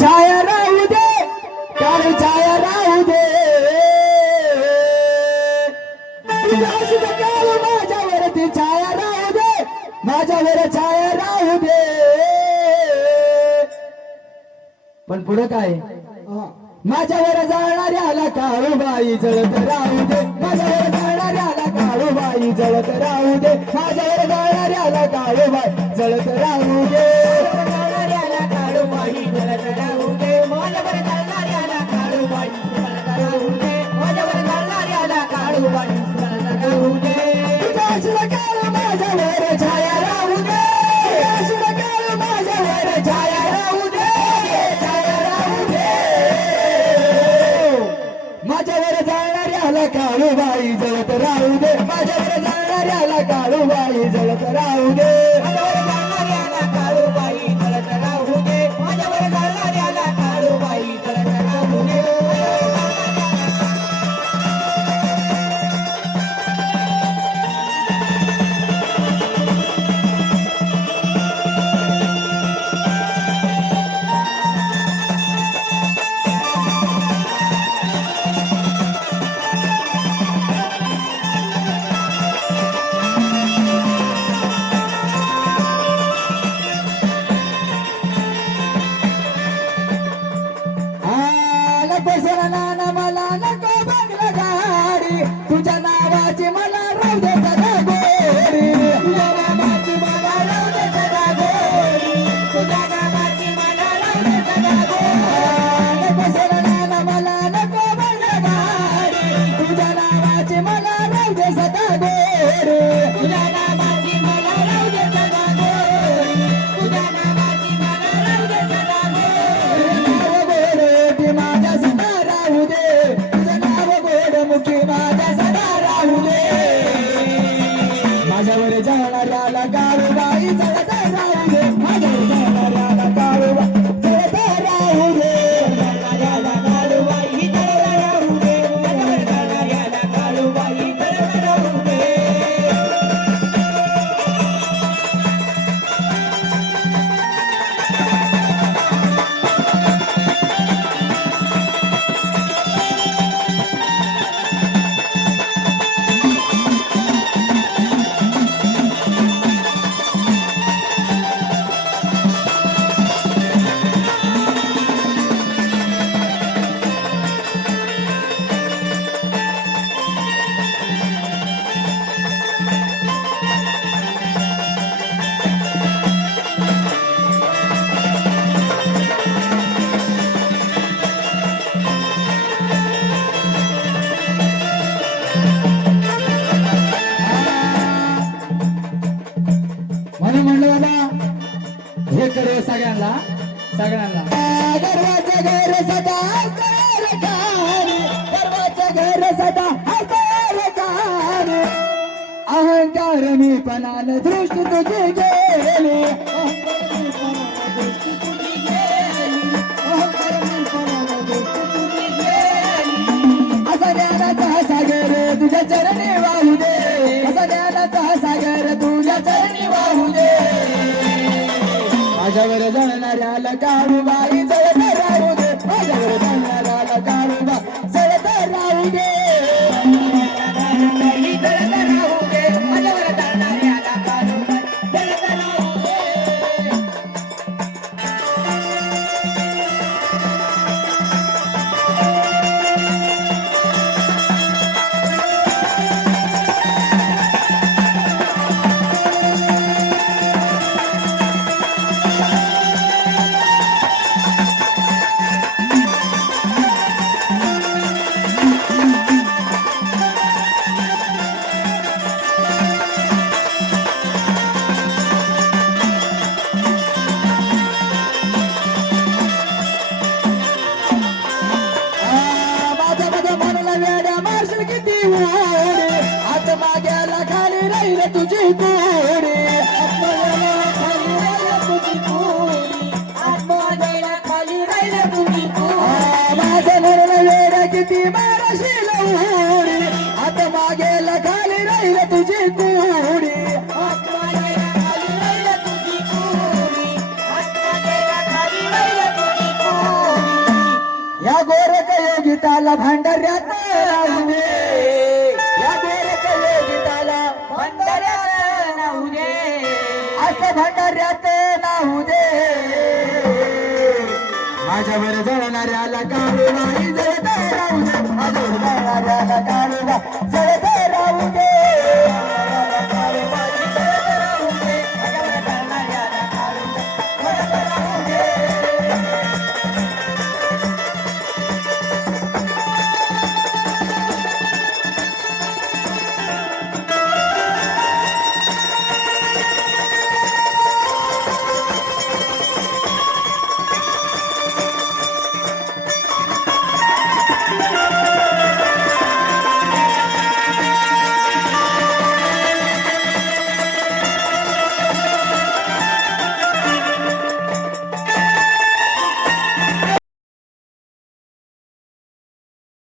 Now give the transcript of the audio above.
छाया राहू दे, काळी छाया राहू दे, तुझ्या काळ माझ्यावरती छाया राहू दे, माझ्यावर छाया राहू दे. पण पुढे काय? माझ्यावर जाणाऱ्याला काळूबाई जळत राहू दे, माझ्यावर जाणाऱ्याला काळूबाई जळत राहू दे, माझ्यावर जाणाऱ्याला काळूबाई जळत राहू दे, जाणाऱ्याला काळूबाई जळत राहू दे, माझ्यावर जाणाऱ्याला काळूबाई जळत राहू दे, माझ्यावर जाणाऱ्याला काळूबाई जळत राहू दे. तुझा काळ माझ्यावर छाया राहू दे, तुझा काळ माझ्यावर छाया राहू दे, छाया राहू दे. माझ्यावर जाणाऱ्याला काळूबाई जळत राहू दे, माझ्यावर जाणाऱ्याला काळूबाई जळत राहू दे, माझ्यावर जाणाऱ्याला काळूबाई जळत राहू दे, माझ्यावर जाणाऱ्याला काळूबाई जळत राहू दे. मला नको बंगला गाडी, तुझ्या नावाची मला राहू दे सदा गोरी, तुझ्या नावाची मला राहू दे सदा गोरी, तुझ्या नावाची मला राहू दे सदा गोरी. नको सोना मला नको बंगला गाडी, तुझ्या नावाची मला राहू दे सदा गोरी, तुझ्या नावाची मला राहू दे सदा गोरी, तुझ्या नावाची मला राहू दे सदा गोरी. नाव गोरी माझ्या सदा राहू दे, तुझं नाव गोडमुखी माझ्या सदा राहू दे, माझ्यावर जाणाऱ्याला काळूबाई जळत राहू दे, माझ्यावर जाणाऱ्याला काळूबाई जळत राहू दे, जाणाऱ्याला काळूबाई जळत राहू दे, माझ्यावर जाणाऱ्याला काळूबाई जळत राहू दे. म्हणून म्हणलं बाबा हे करे सगळ्यांना सगळ्यांना. गर्वाचं घर सदा सरकारी, गर्वाचं घर सदा सरकारी, अहंकार मी पणाला दृष्टी तुझी गेली, असा ज्ञानाचा सागर तुझ्या चरणी वाहू दे, असा ज्ञानाचा सागर तुझ्या चरणी वाहू दे, माझ्यावर जाणाऱ्याला काळूबाई जळत राहू दे, माझ्यावर जाणाऱ्याला काळूबाई जळत राहू दे, काळूबाई जळत राहू दे, माझ्यावर जाणाऱ्याला काळूबाई जळत राहू दे. गीताला भांडाऱ्यात राहू दे या गोरख गीताला भंडाऱ्यात राहू दे असं भांडाऱ्यात राहू दे माझ्यावर जळणाऱ्याला काळू नाही जळत राहू दे माझ्यावर जळणाऱ्याला काळू जळत